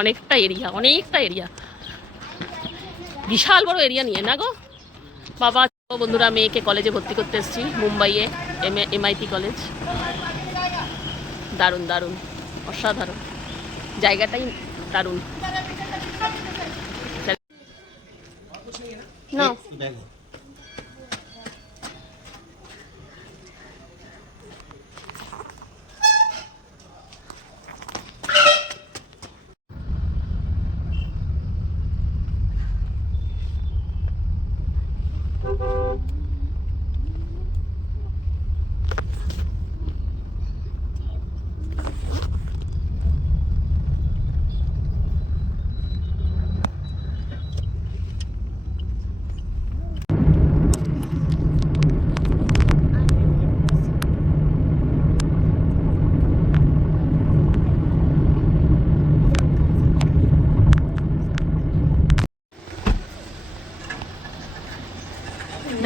অনেকটা এরিয়া অনেকটা এরিয়া। বিশাল বড় এরিয়া নিয়ে না গো? বাবা বন্ধুরা মেয়েকে কলেজে ভর্তি করতে এসেছি মুম্বাইয়ে এম এমআইটি কলেজ দারুণ দারুণ অসাধারণ। জায়গাটাই দারুণ। না।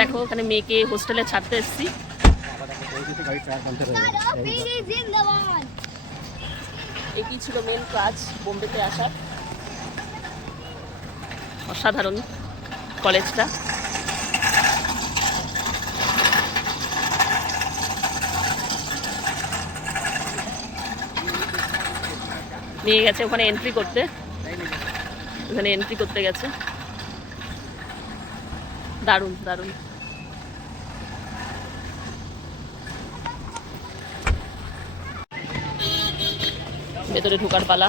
দেখো ওখানে মেয়েকে হোস্টেলে ছাড়তে এসেছি। এটি ছিল মেন কাজ বোম্বেতে আসার। অসাধারণ কলেজটা। নিয়ে গেছে ওখানে এন্ট্রি করতে। ওখানে এন্ট্রি করতে গেছে। দারুণ দারুণ ভেতরে ঢোকার পালা।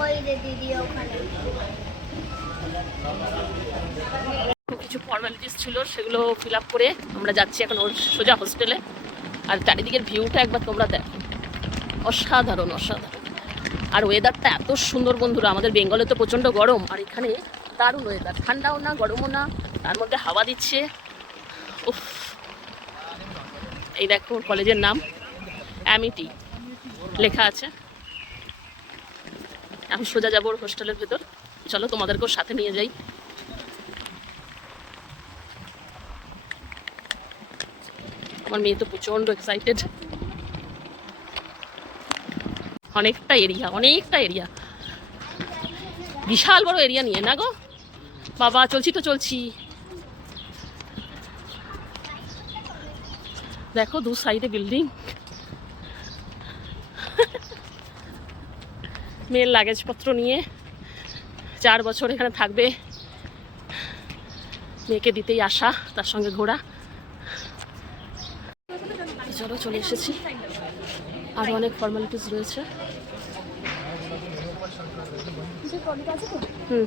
ওই দিদি ওখানে। কিছু ফর্মালিটিস ছিল, সেগুলো ফিল আপ করে আমরা যাচ্ছি এখন ওর সোজা হোস্টেলে আর চারিদিকের ভিউটা একবার তোমরা দেখো। অসাধারণ অসাধারণ। আর ওয়েদারটা এত সুন্দর বন্ধুরা, আমাদের বেঙ্গলে তো প্রচণ্ড গরম, আর এখানে দারুণ ওয়েদার ঠান্ডাও না, গরমও না, তার মধ্যে হাওয়া দিচ্ছে। উফ। এই দেখো, কলেজের নাম অ্যামিটি লেখা আছে। আমি সোজা যাব ওর হোস্টেলের ভেতর। চলো, তোমাদেরকেও সাথে নিয়ে যাই। আমার মেয়ে তো প্রচণ্ড এক্সাইটেড অনেকটা এরিয়া অনেকটা এরিয়া বিশাল বড় এরিয়া নিয়ে, না গো? বাবা, চলছি তো, চলছি। দেখো, দু সাইডে বিল্ডিং মেয়ের লাগেজপত্র নিয়ে। চার বছর এখানে থাকবে। মেয়েকে দিতেই আসা তার সঙ্গে ঘোরা। চলো, চলে এসেছি। আরও অনেক ফর্মালিটিস রয়েছে। হুম।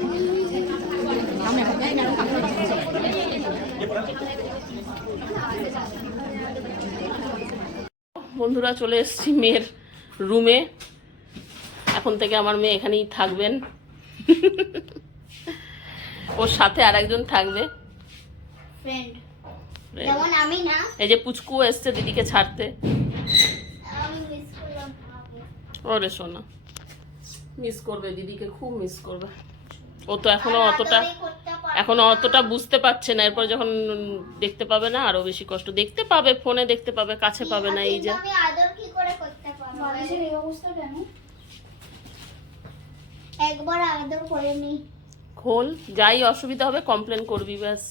বন্ধুরা চলে এসেছি মেয়ের রুমে। এখন থেকে আমার মেয়ে এখানেই থাকবেন। ওর সাথে আর একজন থাকবে এই যে পুচকু এসছে দিদিকে ছাড়তে। ওরে সোনা। মিস করবে দিদিকে খুব মিস করবে। ও তো এখনও অতটা এখনও অতটা বুঝতে পারছে না। এরপর যখন দেখতে পাবে না আরও বেশি কষ্ট। দেখতে পাবে ফোনে দেখতে পাবে কাছে পাবে না এই যে। কিন্তু আমি আদর কি করে করতে পারব এই অবস্থা কেন? একবার আদর করে নি। খোল যাই অসুবিধা হবে কমপ্লেন করবি ব্যাস।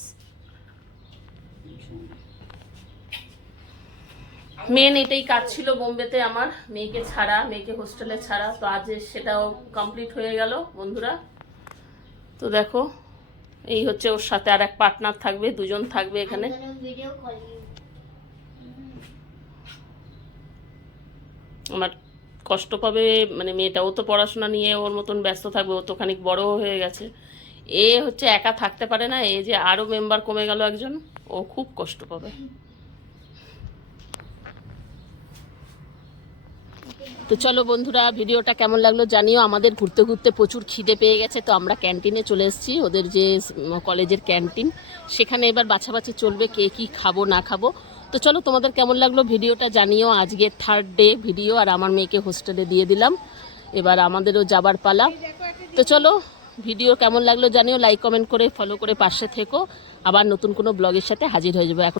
মেন এটাই কাজ ছিল বোম্বেতে আমার। মেয়েকে ছাড়া মেয়েকে হোস্টেলে ছাড়া। তো আজ সেটাও কমপ্লিট হয়ে গেল বন্ধুরা। তো দেখো এই হচ্ছে ওর সাথে আর এক পার্টনার থাকবে দুজন থাকবে এখানে। আমার কষ্ট পাবে মানে মেয়েটা ও তো পড়াশোনা নিয়ে ওর মতন ব্যস্ত থাকবে ও তো খানিক বড় হয়ে গেছে। এ হচ্ছে একা থাকতে পারে না এ যে আরও মেম্বার কমে গেল একজন ও খুব কষ্ট পাবে। তো চলো বন্ধুরা, ভিডিওটা কেমন লাগল জানিও। আমাদের ঘুরতে ঘুরতে প্রচুর খিদে পেয়ে গেছে, তো আমরা ক্যান্টিনে চলে এসেছি, ওদের যে কলেজের ক্যান্টিন সেখানে এবার বাছাবাছি চলবে কে কি খাব, না খাব। তো চলো, তোমাদের কেমন লাগল ভিডিওটা জানিও। আজকে থার্ড ডে ভিডিও আর আমার মেয়েকে হোস্টেলে দিয়ে দিলাম। এবার আমাদেরও যাবার পালা। তো চলো ভিডিও কেমন লাগল জানিও লাইক কমেন্ট করে ফলো করে পাশে থেকো। আবার নতুন কোনো ব্লগের সাথে হাজির হয়ে যাব। এখন